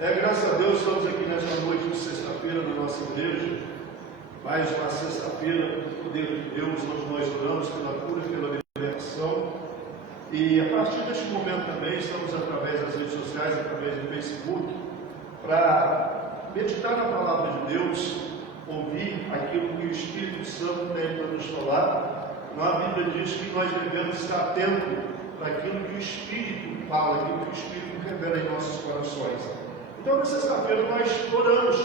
Graças a Deus, estamos aqui nesta noite de sexta-feira na nossa igreja. Mais uma sexta-feira do poder de Deus, onde nós oramos pela cura e pela libertação. E a partir deste momento também, estamos através das redes sociais, através do Facebook, para meditar na palavra de Deus, ouvir aquilo que o Espírito Santo tem para nos falar. A Bíblia diz que nós devemos estar atentos para aquilo que o Espírito fala, aquilo que o Espírito revela em nossos corações. Então, na sexta-feira, nós oramos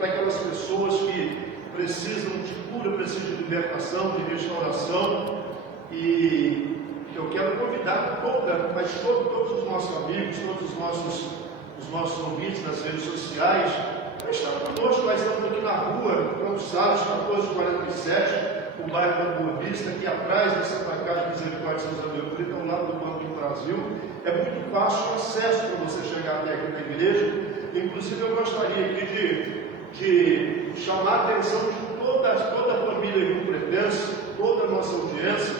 para aquelas pessoas que precisam de cura, precisam de libertação, de restauração. E eu quero convidar todos os nossos amigos, todos os nossos ouvintes nas redes sociais, para estar conosco. Nós estamos aqui na rua Campos Salles, 1447, o bairro da Boa Vista, aqui atrás da Santa Casa de Misericórdia de São José do Rio Preto, ao lado do Banco do Brasil. É muito fácil o acesso para você chegar até aqui na igreja. Inclusive, eu gostaria aqui de chamar a atenção de toda a família Rio Pretense, toda a nossa audiência,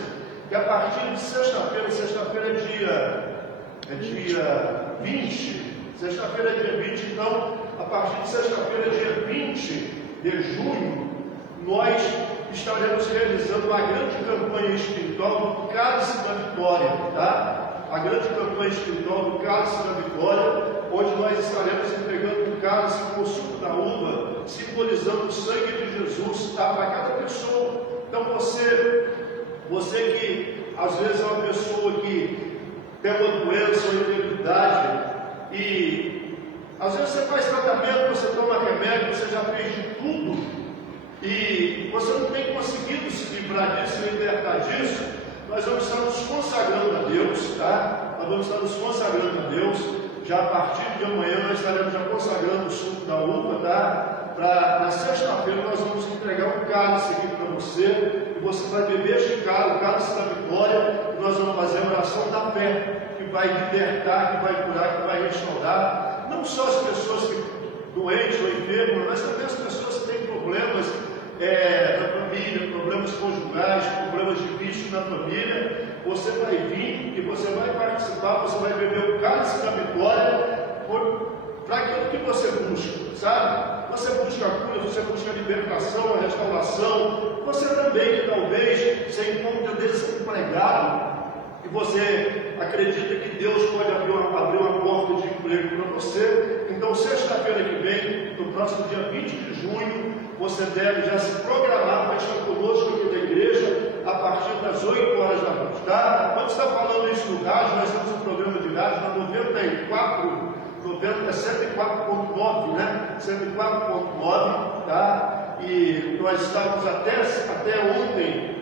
que a partir de sexta-feira é dia 20, sexta-feira é dia 20, então, a partir de sexta-feira, dia 20 de junho, nós estaremos realizando uma grande campanha espiritual do Cálice da Vitória, tá? A grande campanha espiritual do Cálice da Vitória, onde nós estaremos entregando um cálice com o suco da uva, simbolizando o sangue de Jesus, tá? Para cada pessoa. Então você que às vezes é uma pessoa que tem uma doença, uma enfermidade, e às vezes você faz tratamento, você toma remédio, você já fez de tudo, e você não tem conseguido se livrar disso, se libertar disso. Nós vamos estar nos consagrando a Deus, tá? Nós vamos estar nos consagrando a Deus. Já a partir de amanhã nós estaremos já consagrando o suco da uva, tá? Na sexta-feira nós vamos entregar um cálice aqui para você, e você vai beber este cálice, o cálice da vitória, e nós vamos fazer a oração da fé, que vai libertar, que vai curar, que vai restaurar, não só as pessoas doentes ou enfermas, mas também as pessoas que têm problemas na família, problemas conjugais, problemas de vício na família. Você vai vir e você vai participar, você vai beber o cálice da vitória para aquilo que você busca, sabe? Você busca a cura, você busca a libertação, a restauração. Você também, que talvez, se encontra desempregado e você acredita que Deus pode abrir uma porta de emprego para você. Então, sexta-feira que vem, no próximo dia 20 de junho, você deve já se programar para estar conosco aqui na igreja a partir das 8 horas da noite, tá? Quando está falando isso no rádio, nós temos um programa de rádio na 104.9, né? 104.9, tá? E nós estávamos até ontem,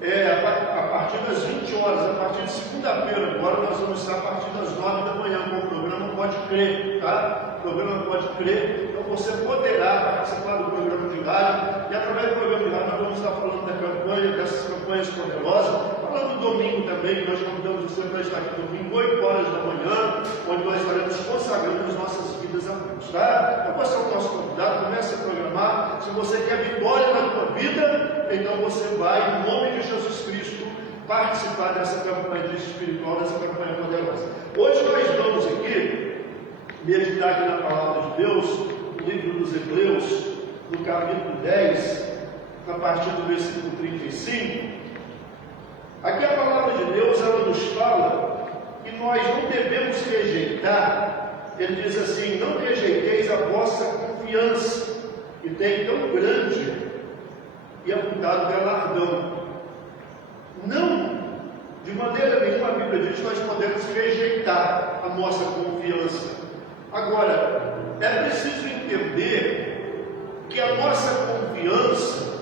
a partir das 20 horas, a partir de segunda-feira, agora nós vamos estar a partir das 9 da manhã com o programa Pode Crer, tá? O programa Pode Crer. Então você poderá participar do programa de rádio, e através do programa de rádio nós vamos estar falando da campanha, dessas campanhas poderosas, falando do domingo também, que nós convidamos você para estar aqui domingo, 8 horas da manhã, onde nós estaremos consagrando as nossas vidas a Deus, tá? Então você é o nosso convidado, comece a programar. Se você quer vitória na sua vida, então você vai, em nome de Jesus Cristo, participar dessa campanha espiritual, dessa campanha poderosa. Hoje nós vamos aqui meditar aqui na palavra de Deus, no livro dos Hebreus, no capítulo 10, a partir do versículo 35. Aqui a palavra de Deus, ela nos fala que nós não devemos rejeitar. Ele diz assim: não rejeiteis a vossa confiança, que tem tão grande e abundado galardão. Não, de maneira nenhuma a Bíblia diz que nós podemos rejeitar a nossa confiança. Agora, é preciso entender que a nossa confiança,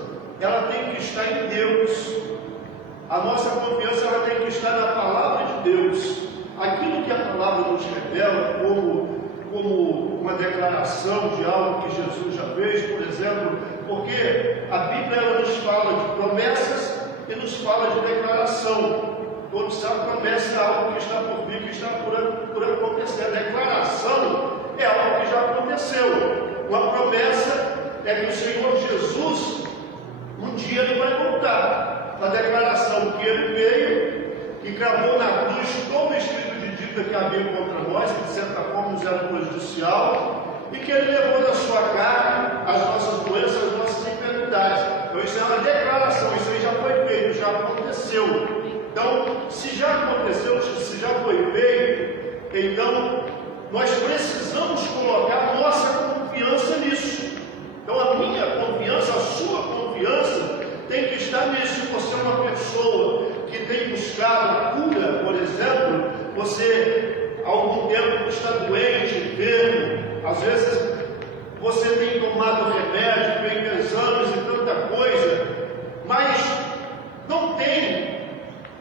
ela tem que estar em Deus. A nossa confiança, ela tem que estar na palavra de Deus. Aquilo que a palavra nos revela como uma declaração de algo que Jesus já fez, por exemplo, porque a Bíblia ela nos fala de promessas e nos fala de declaração. Todos sabem, promessa é algo que está por vir, que está por acontecer. A declaração é algo que já aconteceu. Uma promessa é que o Senhor Jesus, um dia ele vai voltar. A declaração que ele veio, que gravou na cruz todo o espírito de dívida que havia contra nós, que de certa forma nos era prejudicial, e que Ele levou na sua carne as nossas doenças, as nossas enfermidades. Então isso é uma declaração, isso aí já foi feito, já aconteceu. Então, se já aconteceu, se já foi feito, então nós precisamos colocar nossa confiança nisso. Então a minha confiança, a sua confiança tem que estar nisso. Se você é uma pessoa que tem buscado a cura, por exemplo, você há algum tempo está doente, enfermo, às vezes você tem tomado remédio, feito exames e tanta coisa, mas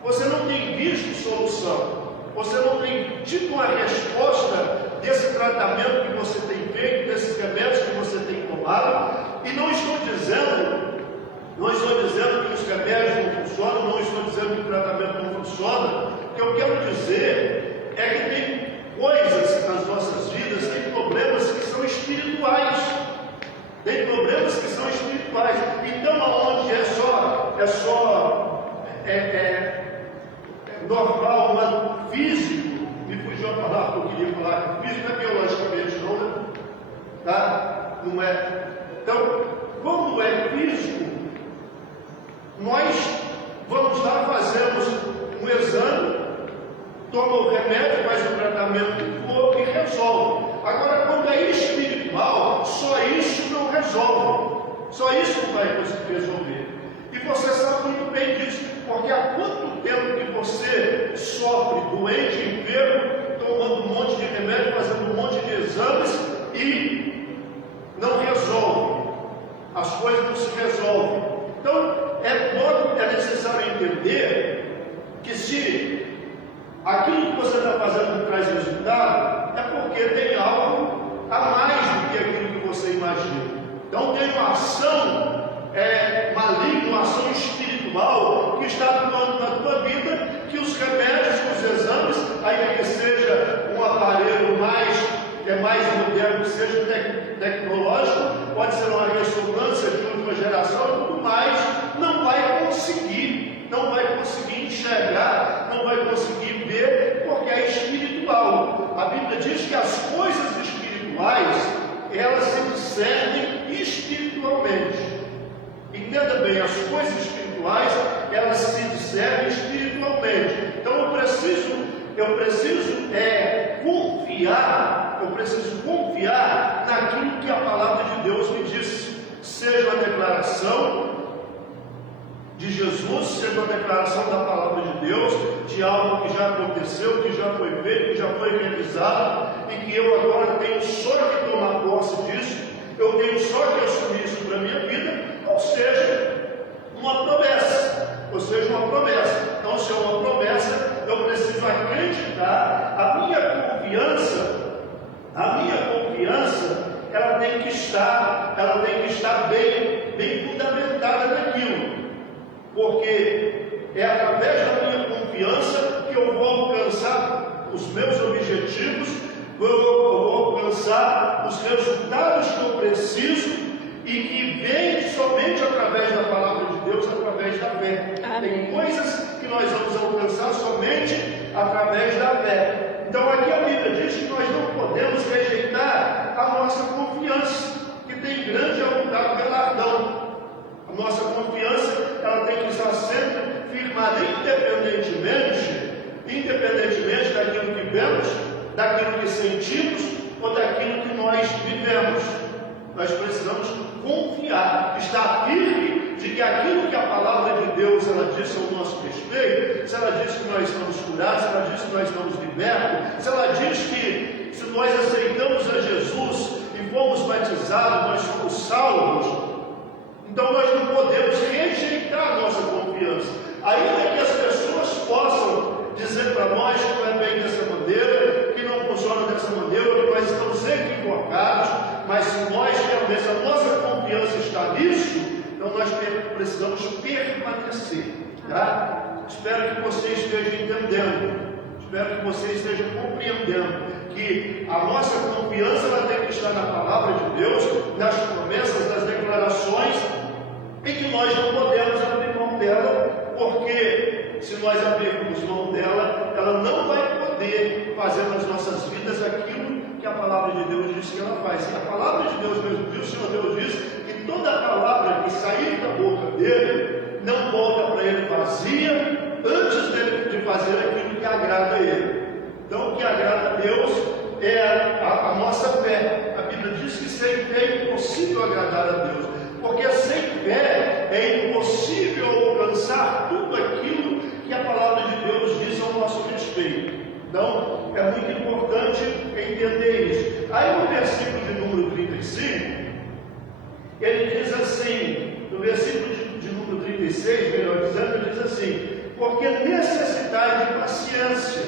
você não tem visto solução, você não tem tido uma resposta desse tratamento que você tem feito, desses remédios que você tem tomado. E não estou dizendo que os remédios não funcionam, não estou dizendo que o tratamento não funciona. O que eu quero dizer é que tem coisas nas nossas vidas, tem problemas que são espirituais. Tem problemas que são espirituais. Então, aonde é normal, mas físico, me fugiu a palavra que eu queria falar, físico não é biologicamente não, né? Tá? Não é. Então, quando é físico, nós vamos lá, fazemos um exame, toma o remédio, faz o tratamento e resolve. Agora, quando é espiritual, só isso não resolve. Só isso não vai conseguir resolver. E você sabe muito bem disso, porque há quanto tempo que você sofre, doente, enfermo, tomando um monte de remédio, fazendo um monte de exames e não resolve. As coisas não se resolvem. Então, é necessário entender que se aquilo que você está fazendo não traz resultado, é porque tem algo a mais do que aquilo que você imagina. Então tem uma ação maligna, uma ação espiritual que está atuando na tua vida, que os remédios, os exames, ainda que seja um aparelho mais moderno, que seja tecnológico, pode ser uma ressonância de última geração e tudo mais, não vai conseguir enxergar, não vai conseguir ver, porque é espiritual. A Bíblia diz que as coisas espirituais, elas se discernem espiritualmente. Entenda bem, as coisas espirituais, elas se discernem espiritualmente. Então eu preciso confiar naquilo que a palavra de Deus me disse, seja a declaração de Jesus, seja a declaração da palavra de Deus, de algo que já aconteceu, que já foi feito, que já foi realizado, e que eu agora tenho só que tomar posse disso, eu tenho só que assumir isso para a minha vida, ou seja, uma promessa. Então, se é uma promessa, eu preciso acreditar. A minha confiança, ela tem que estar bem fundamentada naquilo, porque é através da minha confiança que eu vou alcançar os meus objetivos, eu vou alcançar os resultados que eu preciso e que vem somente através da palavra de Deus, através da fé. Amém. Tem coisas que nós vamos alcançar somente através da fé. Então aqui a Bíblia diz que nós não podemos rejeitar a nossa confiança, que tem grande galardão. A nossa confiança, ela tem que estar sempre firmada, independentemente daquilo que vemos, daquilo que sentimos ou daquilo que nós vivemos. Nós precisamos confiar, estar firme de que aquilo que a palavra de Deus ela disse ao nosso respeito, se ela diz que nós estamos curados, se ela diz que nós estamos libertos, se ela diz que se nós aceitamos a Jesus e fomos batizados, nós somos salvos, então nós não podemos rejeitar a nossa confiança. Ainda que as pessoas possam dizer para nós que não é bem dessa maneira, que não funciona dessa maneira, que nós estamos equivocados, mas se nós realmente a nossa confiança está nisso, então nós precisamos permanecer. Tá? Espero que você esteja entendendo, espero que você esteja compreendendo que a nossa confiança ela tem que estar na palavra de Deus, nas promessas, nas declarações, e que nós não podemos abrir mão dela, porque se nós abrirmos mão dela, ela não vai poder fazer nas nossas vidas aquilo que a palavra de Deus diz que ela faz. E a palavra de Deus mesmo diz, o Senhor Deus diz que toda palavra que sair da boca dele não volta para ele vazia, antes de fazer aquilo que agrada a ele. Então, o que agrada a Deus é a nossa fé. A Bíblia diz que sem fé é impossível agradar a Deus, porque sem fé é impossível alcançar tudo aquilo que a palavra de Deus diz ao nosso respeito. Então, é muito importante entender isso. Aí no versículo de número 35, ele diz assim, no versículo de número 36, melhor dizendo, ele diz assim: porque necessidade de paciência.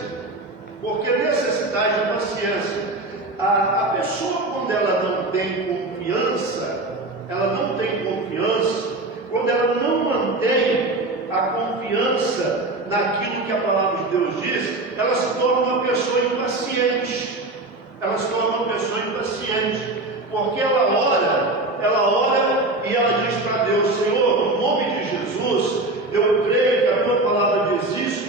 Porque necessidade de paciência. A pessoa, quando ela não tem confiança, quando ela não mantém a confiança naquilo que a palavra de Deus diz, ela se torna uma pessoa impaciente. Porque ela ora e ela diz para Deus: Senhor, no nome de Jesus, eu creio que a tua palavra diz isso.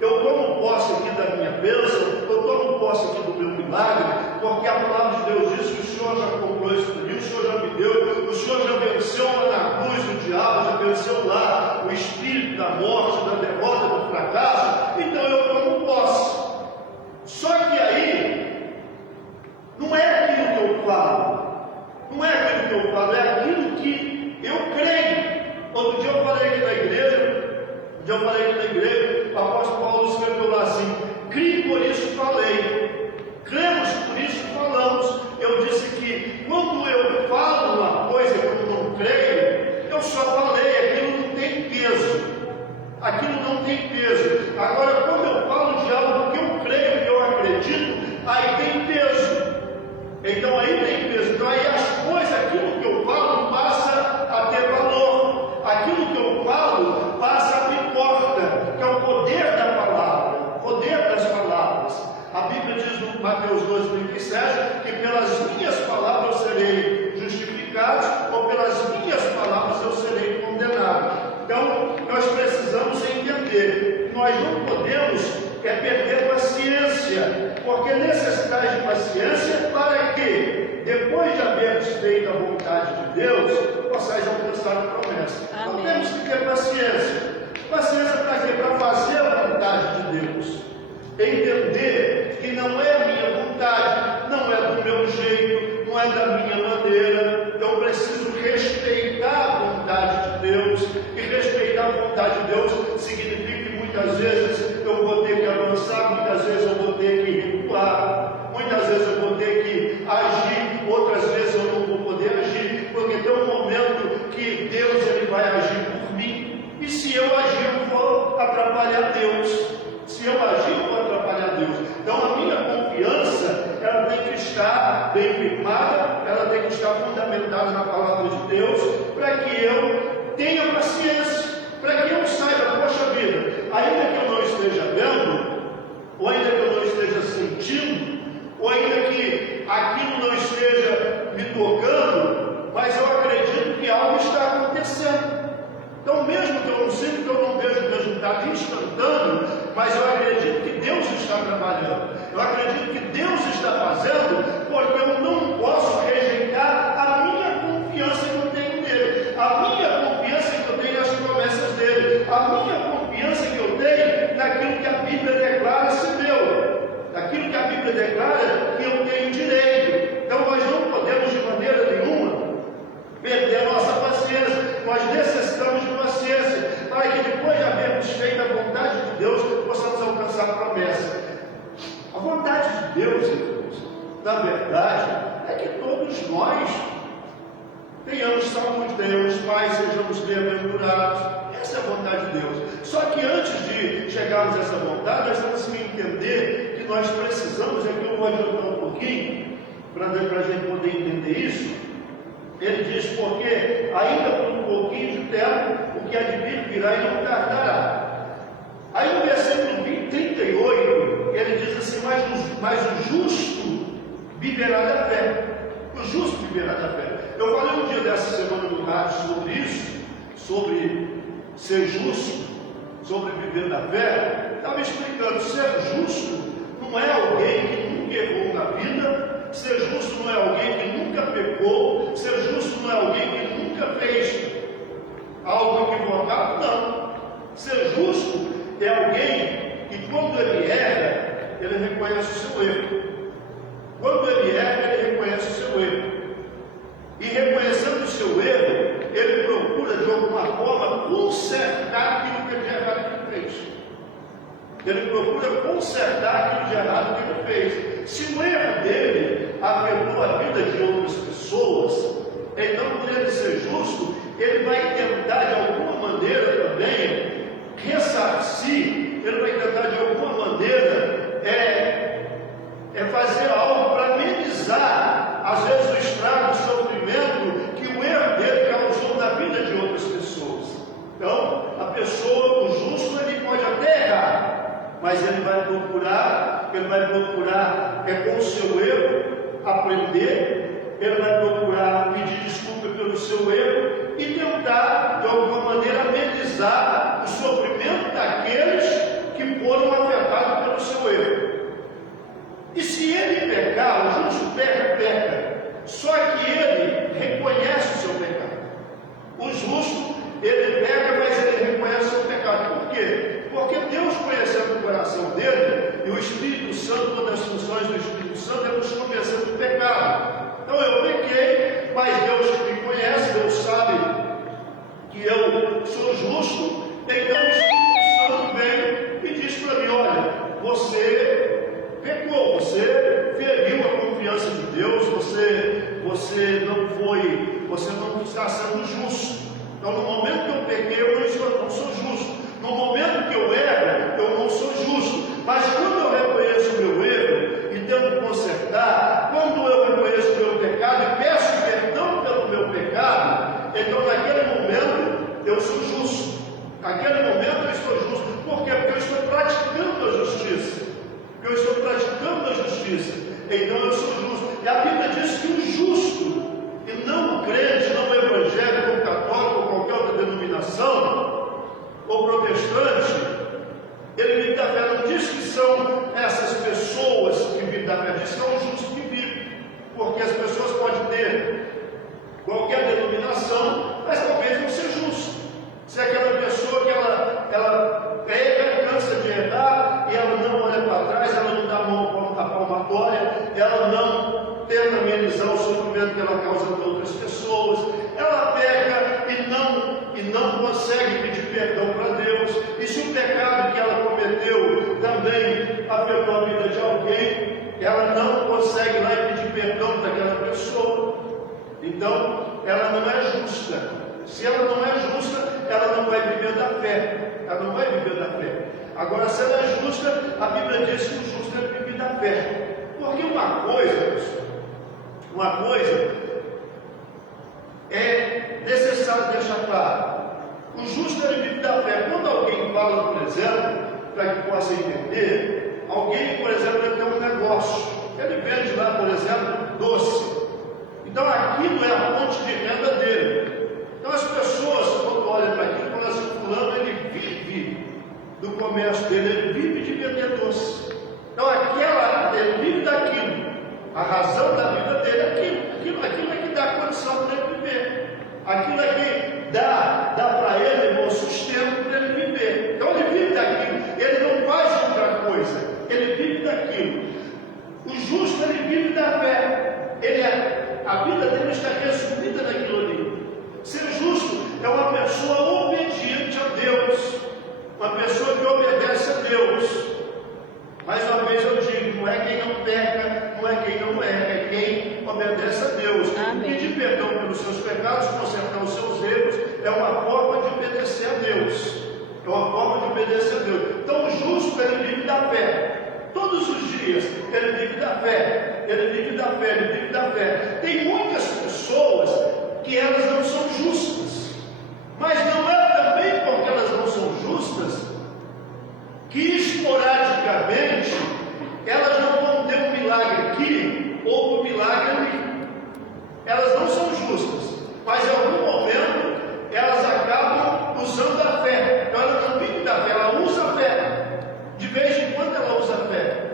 Eu tomo posse aqui da minha bênção, eu tomo posse aqui do meu milagre, porque a palavra de Deus diz que o Senhor já comprou isso por mim, o Senhor já me deu, o Senhor já venceu lá na cruz o diabo, já venceu lá o espírito da morte, da derrota, do fracasso, então eu tomo posse. Só que aí, não é aquilo que eu falo, é aquilo que eu creio. Outro dia eu falei aqui na igreja, o apóstolo Paulo escreveu lá assim: criei, por isso falei, cremos, por isso falamos. Eu disse que quando eu falo uma coisa que eu não creio, eu só falei, aquilo não tem peso. Agora, quando eu falo de algo que eu creio, que eu acredito, aí tem peso. Então aí as coisas, aquilo que eu falo passa a ter valor, aquilo que eu falo passa a ter porta, que é o poder da palavra, poder das palavras. A Bíblia diz no Mateus 2,37 que pelas minhas palavras eu serei justificado, ou pelas minhas palavras eu serei condenado. Então, nós precisamos entender que nós não podemos perder paciência, porque necessidade de paciência para que, depois de havermos feito a vontade de Deus, possais alcançar a promessa. Então temos que ter paciência. Paciência para quê? Para fazer a vontade de Deus. Entender que não é a minha vontade, não é do meu jeito, não é da minha maneira. Eu preciso respeitar a vontade de Deus. E respeitar a vontade de Deus significa que muitas vezes eu vou ter que avançar, muitas vezes eu vou ter que recuar, muitas vezes eu vou ter que agir, outras vezes eu não vou poder agir, porque tem um momento que Deus ele vai agir por mim. E se eu agir, eu vou atrapalhar Deus. Então a minha confiança, ela tem que estar bem firmada, ela tem que estar fundamentada na palavra de Deus, para que eu tenha paciência, para que eu saiba, poxa vida, ainda que eu não esteja vendo, ou ainda que eu não esteja sentindo, ou ainda que aquilo não esteja me tocando, mas eu acredito que algo está acontecendo. Então, mesmo que eu não sinta, que eu não vejo o resultado instantâneo, mas eu acredito que Deus está trabalhando. Eu acredito que Deus está fazendo, porque eu não posso rejeitar a minha confiança que eu tenho nele, a minha confiança que eu tenho nas promessas dele, a minha confiança que eu tenho naquilo que a Bíblia declara ser meu, naquilo que a Bíblia declara que eu tenho direito. Então, nós não podemos de maneira nenhuma perder a nossa paciência. Nós necessitamos de paciência para que depois de havermos feito a vontade de Deus, possamos alcançar a promessa. A vontade de Deus, irmãos, na verdade, é que todos nós tenhamos saúde, tenhamos paz, sejamos bem-aventurados. Essa é a vontade de Deus. Só que antes de chegarmos a essa vontade, nós temos que entender que nós precisamos, aqui eu vou adiantar um pouquinho, para a gente poder entender isso. Ele diz, porque ainda por um pouquinho de tempo, o que há de vir virá e não tardará. Aí no versículo 38, ele diz assim, mas o justo viverá da fé. O justo viverá da fé. Eu falei um dia dessa semana no rádio sobre isso, sobre ser justo, sobre viver da fé. Estava explicando, ser justo não é alguém que nunca seu erro. Quando ele erra, ele reconhece o seu erro. E reconhecendo o seu erro, ele procura de alguma forma consertar aquilo que ele de errado que ele fez. Ele procura consertar aquilo de errado que ele fez. Se o erro dele afetou a vida de outras pessoas, então, por ele ser justo, ele vai tentar de alguma maneira também ressarcir, ele vai tentar de alguma maneira fazer algo para amenizar, às vezes, o estrago, o sofrimento que o erro dele causou na vida de outras pessoas. Então, a pessoa, o justo, ele pode até errar, mas ele vai procurar com o seu erro, aprender, ele vai procurar pedir desculpa pelo seu erro e tentar, de alguma maneira, amenizar o sofrimento daqueles que foram afetados pelo seu erro. E se ele pecar, o justo peca, só que ele reconhece o seu pecado. O justo, ele peca, mas ele reconhece o seu pecado. Por quê? Porque Deus, conhecendo o coração dele, e o Espírito Santo, uma das funções do Espírito Santo é nos convencer do pecado. Então eu pequei, mas Deus me conhece, Deus sabe que eu sou justo, então o Espírito Santo vem e diz para mim: olha, você pecou, você feriu a confiança de Deus, você não está sendo justo. Então, no momento que eu pequei, eu não sou justo. No momento que eu erro, eu não sou justo. Mas quando eu reconheço o meu erro e tento consertar, quando eu reconheço o meu pecado e peço perdão pelo meu pecado, então naquele momento eu sou justo. Naquele momento eu estou justo. Por quê? Porque eu estou praticando a justiça. Eu estou praticando a justiça, então eu sou justo. E a Bíblia diz que o justo, e não o crente, não o evangélico, ou católico, ou qualquer outra denominação, ou protestante, ele vive da fé. Não diz que são essas pessoas que vivem da fé, diz que é o justo que vive. Porque as pessoas podem ter qualquer denominação, mas talvez não seja justo. Se aquela pessoa que ela pega, cansa de errar, e ela não olha para trás, ela não dá a mão à palmatória, ela não tenta amenizar o sofrimento que ela causa para outras pessoas, ela peca e não consegue pedir perdão para Deus. E se o pecado que ela cometeu também afetou a vida de alguém, ela não consegue ir lá e pedir perdão para aquela pessoa, então ela não é justa. Se ela não é justa, ela não vai viver da fé. Ela não vai viver da fé. Agora, se ela é justa, a Bíblia diz que o justo ele vive da fé. Porque uma coisa é necessário deixar claro. O justo ele vive da fé. Quando alguém fala, por exemplo, para que possa entender, alguém, por exemplo, ele tem um negócio. Ele vende lá, por exemplo, doce. Então aquilo é a fonte de renda dele. Então as pessoas, quando olham para aquilo, falam assim: fulano, ele vive do comércio dele, ele vive de vender doce. Então ele vive daquilo. A razão da vida dele é aquilo é que dá condição para ele viver. Aquilo é que dá para ele o sustento para ele viver. Então ele vive daquilo, ele não faz outra coisa, ele vive daquilo. O justo, ele vive da fé. A vida dele está resumida naquilo ali. Ser justo é uma pessoa obediente a Deus, uma pessoa que obedece a Deus. Mais uma vez eu digo, não é quem não peca, não é quem não erra, é quem obedece a Deus. Pedir perdão pelos seus pecados, consertar os seus erros, é uma forma de obedecer a Deus. É uma forma de obedecer a Deus. Então o justo, ele vive da fé. Todos os dias, ele vive da fé. Ele vive da fé, ele vive da fé. Tem muitas pessoas que elas não são justas, mas não é também porque elas não são justas que esporadicamente elas não vão ter um milagre aqui ou um milagre ali. Elas não são justas, mas em algum momento elas acabam usando a fé. Então ela não vive da fé, ela usa a fé. De vez em quando ela usa a fé.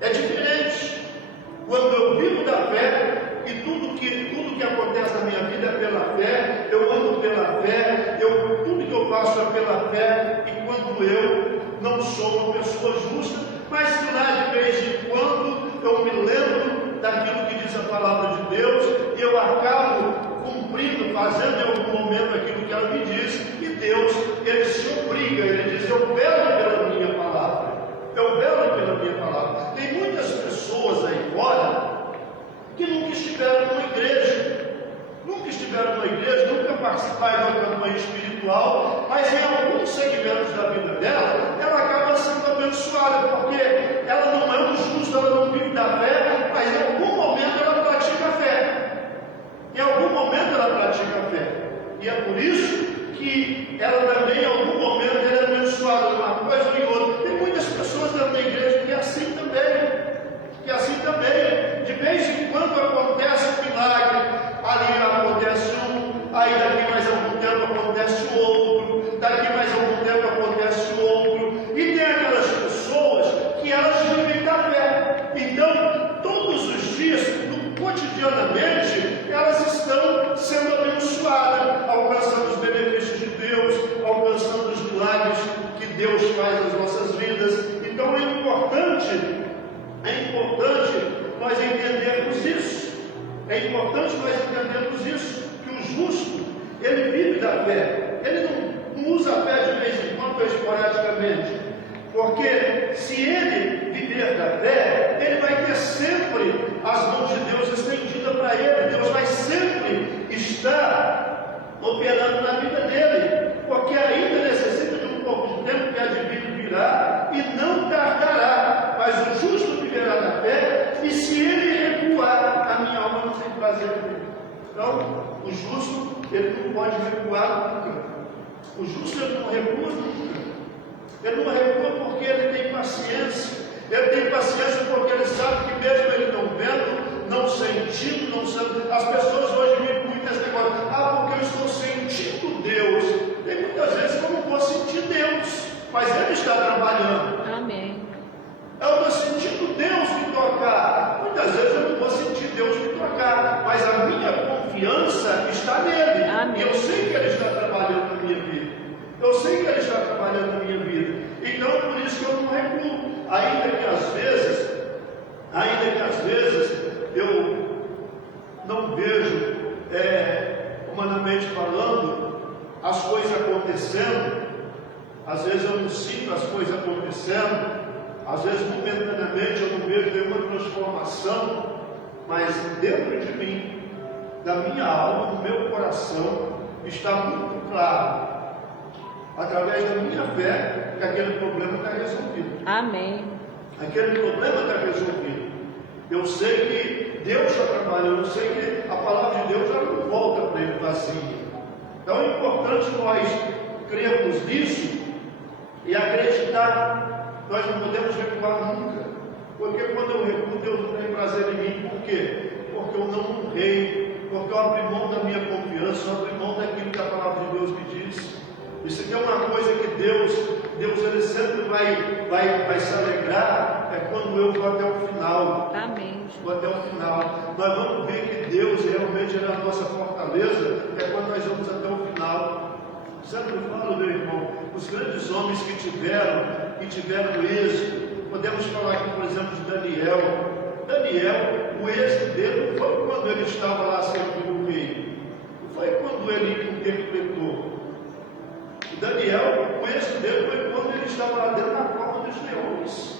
É diferente quando eu vivo da fé. E tudo que acontece na minha vida é pela fé, eu ando pela fé, tudo que eu faço é pela fé, e quando eu não sou uma pessoa justa, eu acabo cumprindo, fazendo em algum momento aquilo que ela me diz, e Deus, Ele se obriga, Ele diz, eu velo pela minha palavra, eu velo pela minha palavra. Tem muitas pessoas aí fora que nunca estiveram numa igreja, nunca participaram de uma campanha espiritual, mas em alguns segmentos da vida dela, ela acaba sendo abençoada, porque ela não é um justo, ela não vive da fé, mas em algum momento ela pratica a fé. Em algum momento ela pratica a fé. E é por isso que ela também, em algum momento, ela é abençoada numa coisa ou em outra. Tem muitas pessoas dentro da igreja que é assim também. De vez em quando acontece um milagre, ali acontece um, aí daqui mais algum tempo acontece outro, daqui mais algum tempo acontece outro, e tem aquelas pessoas que elas vivem da fé. Então, todos os dias, cotidianamente, elas estão sendo abençoadas, alcançando os benefícios de Deus, alcançando os milagres que Deus faz nas nossas vidas. Então é importante nós entendermos isso. É importante nós entendermos isso, que o justo, ele vive da fé. Ele não usa a fé de vez em quando ou esporadicamente. Porque se ele viver da fé, ele vai ter sempre as mãos de Deus estendidas para ele. Deus vai sempre estar operando na vida dele. Porque ainda necessita de um pouco de tempo, que a divino virá e não tardará. Mas o justo viverá da fé, e se ele recuar, a minha alma não tem prazer nele. Então, o justo, ele não pode recuar nunca. O justo, ele não recua nunca. Ele não recua porque ele tem paciência. Ele tem paciência porque ele sabe que mesmo ele não vendo, não sentindo, não sendo. As pessoas hoje vivem com muitas negócios. Porque eu estou sentindo Deus. Tem muitas vezes que eu não vou sentir Deus, mas Ele está trabalhando. Amém. Eu estou sentindo Deus me tocar. Muitas vezes eu não vou sentir Deus me tocar, mas a minha confiança está nele. Amém. E eu sei que Ele está trabalhando na minha vida. Eu sei que Ele está trabalhando na minha vida. Então, por isso que eu não recuo. Ainda que às vezes, eu não vejo, humanamente falando, as coisas acontecendo. Às vezes eu não sinto as coisas acontecendo. Às vezes, momentaneamente, eu não vejo nenhuma transformação. Mas dentro de mim, da minha alma, do meu coração, está muito claro, através da minha fé, que aquele problema está resolvido. Amém. Aquele problema está resolvido. Eu sei que Deus está trabalhando, eu sei que a palavra de Deus já não volta para ele vazia. Então é importante nós crermos nisso e acreditar. Nós não podemos recuar nunca. Porque quando eu recuo, Deus não tem prazer em mim. Por quê? Porque eu não honrei, porque eu abri mão da minha confiança, eu abri mão daquilo que a palavra de Deus me diz. Isso aqui é uma coisa que Deus ele sempre vai se alegrar, é quando eu vou até o final. Amém. Vou até o final. Nós vamos ver que Deus realmente é a nossa fortaleza, é quando nós vamos até o final. Sempre falo, meu irmão, os grandes homens que tiveram êxito, podemos falar aqui, por exemplo, de Daniel. Daniel, o êxito dele não foi quando ele estava lá servindo o rei, não foi quando ele interpretou. Daniel, o êxito dele foi quando ele estava lá dentro da cova dos leões.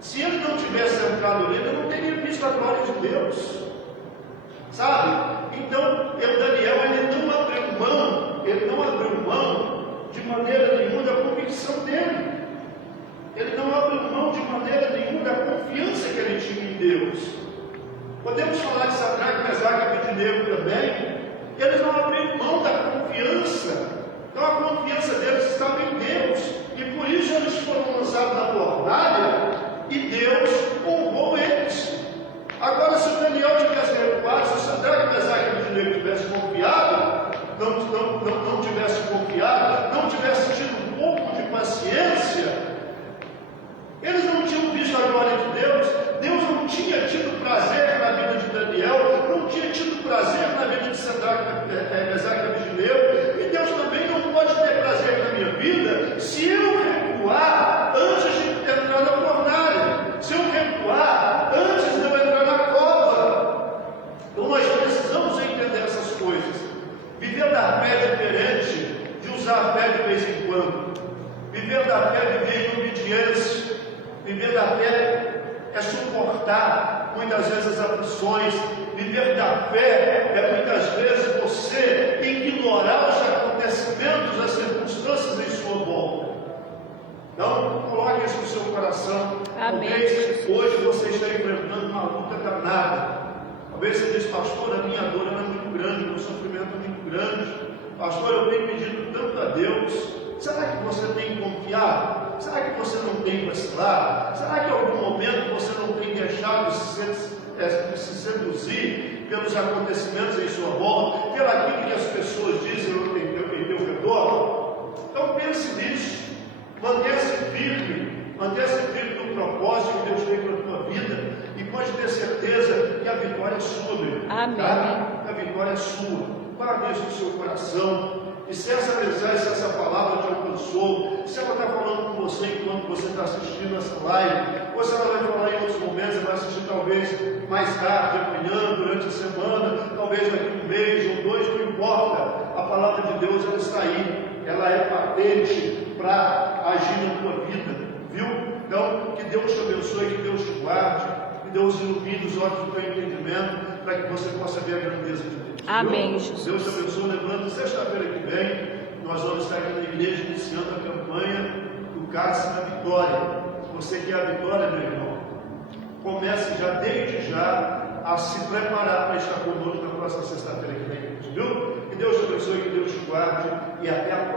Se ele não tivesse entrado ali, ele não teria visto a glória de Deus. Sabe? Então, Daniel, ele não abriu mão de maneira nenhuma da convicção dele. Ele não abriu mão de maneira nenhuma da confiança que ele tinha em Deus. Podemos falar de Sadraque, Mesaque e Abednego também. Eles não abriram mão da confiança. Então a confiança deles estava em Deus. E por isso eles foram lançados na fornalha e Deus honrou eles. Agora, se o Daniel tivesse recuado, se o Sadraque, Mesaque e Abednego tivesse confiado, não tivesse confiado, não tivesse tido um pouco de paciência, eles não tinham visto a glória de Deus. Deus não tinha tido prazer na vida de Daniel, não tinha tido prazer na vida de Sadraque, Mesaque e Abednego, e Deus também não pode ter prazer na minha vida se eu recuar antes de entrar na fornalha. é suportar muitas vezes as aflições. Viver da fé é muitas vezes você ignorar os acontecimentos, as circunstâncias em sua volta. Então, coloque isso no seu coração. Amém. Talvez hoje você esteja enfrentando uma luta danada. Talvez você diz, pastor, a minha dor é muito grande, o meu sofrimento é muito grande. Pastor, eu tenho pedido tanto a Deus. Será que você tem confiado? Será que você não tem vacilado? Será que em algum momento você não tem deixado de se seduzir pelos acontecimentos em sua volta, pelaquilo que as pessoas dizem em teu redor? Então pense nisso. Mantenha-se firme no propósito que Deus tem para a tua vida e pode ter certeza que a vitória é sua, meu irmão. Amém. Tá? A vitória é sua. Guarde isso no seu coração. E se essa mensagem, se essa palavra te alcançou, se ela está falando com você enquanto você está assistindo essa live, ou se ela vai falar em outros momentos, você vai assistir talvez mais tarde, amanhã, durante a semana, talvez daqui a um mês ou dois, não importa. A palavra de Deus, ela está aí. Ela é patente para agir na tua vida, viu? Então, que Deus te abençoe, que Deus te guarde, que Deus ilumine os olhos do teu entendimento, para que você possa ver a grandeza de Deus. Amém, Viu? Jesus. Deus te abençoe. Lembrando, sexta-feira que vem, nós vamos estar aqui na igreja iniciando a campanha do Cálice da Vitória. Se você quer a vitória, meu irmão, comece já, desde já, a se preparar para estar conosco na próxima sexta-feira aqui na igreja, viu? Que Deus te abençoe, que Deus te guarde e até a